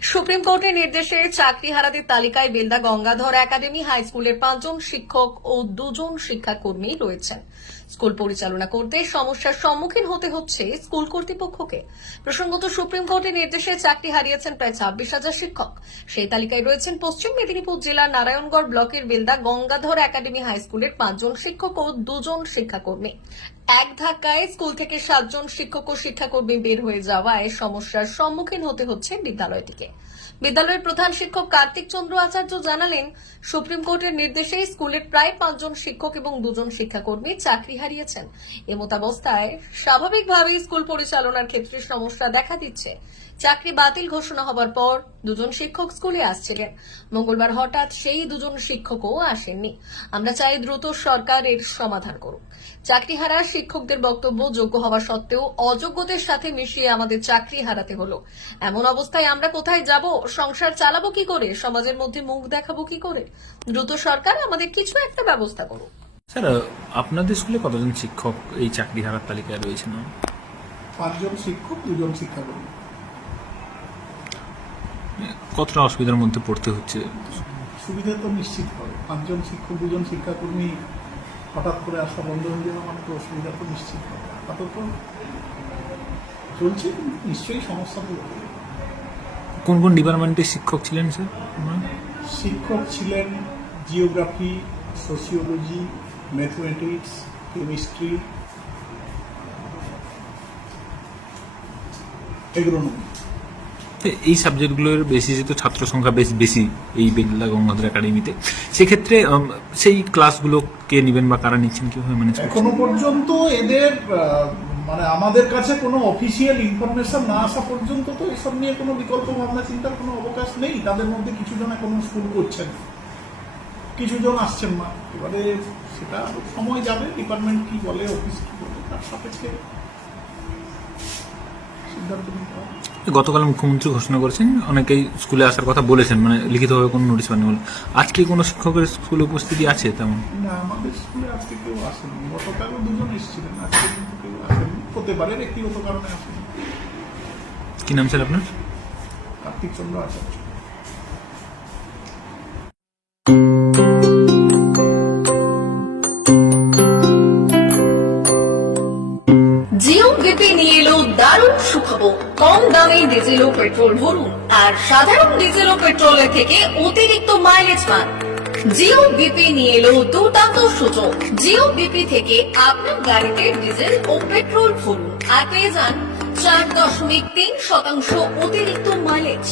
Supreme কোর্টের নির্দেশে চাকরিহারাদের তালিকায় বেলদা গঙ্গাধর একাডেমি হাই স্কুলের 5 জন শিক্ষক ও 2 জন শিক্ষাকর্মী রয়েছেন। স্কুল পরিচালনা করতে সমস্যার সম্মুখীন হতে হচ্ছে স্কুল কর্তৃপক্ষকে। প্রসঙ্গত, সুপ্রিম কোর্টের নির্দেশে চাকরি হারিয়েছেন প্রায় 26,000 শিক্ষক। সেই তালিকায় রয়েছেন পশ্চিম মেদিনীপুর জেলার নারায়ণগড় ব্লকের বেলদা গঙ্গাধর একাডেমি হাই স্কুলের 5 জন শিক্ষক ও 2 জন শিক্ষাকর্মী। এক ধাক্কায় স্কুল থেকে 7 জন শিক্ষক ও শিক্ষাকর্মী বের হয়ে যাওয়ায় সমস্যার সম্মুখীন হতে হচ্ছে বিদ্যালয়টিকে। বিদ্যালয়ের প্রধান শিক্ষক কার্তিক চন্দ্র আচার্য জানালেন, সুপ্রিম কোর্টের নির্দেশে স্কুলের প্রায় 5 জন শিক্ষক এবং 2 জন শিক্ষাকর্মী চাকরি হারিয়েছেন। এমতাবস্থায় স্বাভাবিকভাবেই স্কুল পরিচালনার ক্ষেত্রে সমস্যা দেখা দিচ্ছে। চাকরি বাতিল ঘোষণা হবার পর 2 জন শিক্ষক স্কুলে আসছিলেন। মঙ্গলবার হঠাৎ সেই 2 জন শিক্ষকও আসেননি। আমরা চাই দ্রুত সরকার এর সমাধান করুক। চাকরিহারা শিক্ষকদের বক্তব্য, যোগ্য হওয়া সত্ত্বেও অযোগ্যদের সাথে মিশিয়ে আমাদের চাকরি হারাতে হলো। এমন অবস্থায় আমরা কোথায় যাব? সংসার চালাবো কি করে? সমাজের মধ্যে মুখ দেখাবো কি করে? দ্রুত সরকার আমাদের কিছু একটা ব্যবস্থা করুক। স্যার, আপনাদের স্কুলে কতজন শিক্ষক এই চাকরি হারার তালিকায় রয়েছেন? 5 জন শিক্ষক, 2 জন শিক্ষাকর্মী। কতটা অসুবিধার মধ্যে পড়তে হচ্ছে? সুবিধা তো নিশ্চিত হবে। 5 জন শিক্ষক, 2 জন শিক্ষাকর্মী হঠাৎ করে আসা বন্ধ হয়ে যাওয়া মানে তো অসুবিধা তো নিশ্চিত হবে। আপাতত চলছে, নিশ্চয়ই সমস্যা তো হবে। কোন কোন ডিপার্টমেন্টের শিক্ষক ছিলেন স্যার? শিক্ষক ছিলেন geography, sociology, mathematics, chemistry, agronomy. এই সাবজেক্টগুলোর বেসিসে তো ছাত্র সংখ্যা বেশ বেশি এই বেলদা গঙ্গাধর একাডেমিতে। সেক্ষেত্রে সেই ক্লাসগুলো কে নেবেন বা কারা নিচ্ছেন, কিভাবে ম্যানেজ করছেন? এখনো পর্যন্ত এদের মানে আমাদের কাছে কোনো অফিসিয়াল ইনফরমেশন না আসা পর্যন্ত তো এসব নিয়ে কোনো বিকল্প ভাবনা চিন্তার কোনো অবকাশ নেই। তাদের মধ্যে কিছু জন এখনো স্কুল করছেন, কিছু জন আসছেন না। এবারে সেটা সময় যাবে, ডিপার্টমেন্ট কি বলে, অফিস কি বলে, তার সাপেক্ষে সিদ্ধান্ত নিতে হবে। গতকাল মুখ্যমন্ত্রী ঘোষণা করেছেন অনেকেই স্কুলে আসার কথা বলেছেন, মানে লিখিতভাবে কোনো নোটিশ পাননি বলে। আজকে কোনো শিক্ষকের স্কুলে উপস্থিতি আছে তেমন? না, আমাদের স্কুলে আজকে কেউ আসেনি। গতকালও 2 জন এসেছিলেন, আজকে কিন্তু কেউ আসেনি। হতে পারে ব্যক্তিগত কারণে আসেনি। কি নাম স্যার আপনার? কার্তিক চন্দ্র আচার্য। জিও বিপি নিয়ে এলো দারুণ সুখবর। কম দামে ডিজেল ও পেট্রোল ভরুন আর সাধারণ ডিজেল ও পেট্রোলের থেকে অতিরিক্ত মাইলেজ পান। জিও বিপি নিয়ে এলো দুর্দান্ত সুযোগ। জিও বিপি থেকে আপনার গাড়িতে ডিজেল ও পেট্রোল ভরুন আর পেয়ে যান 4.3% অতিরিক্ত মাইলেজ।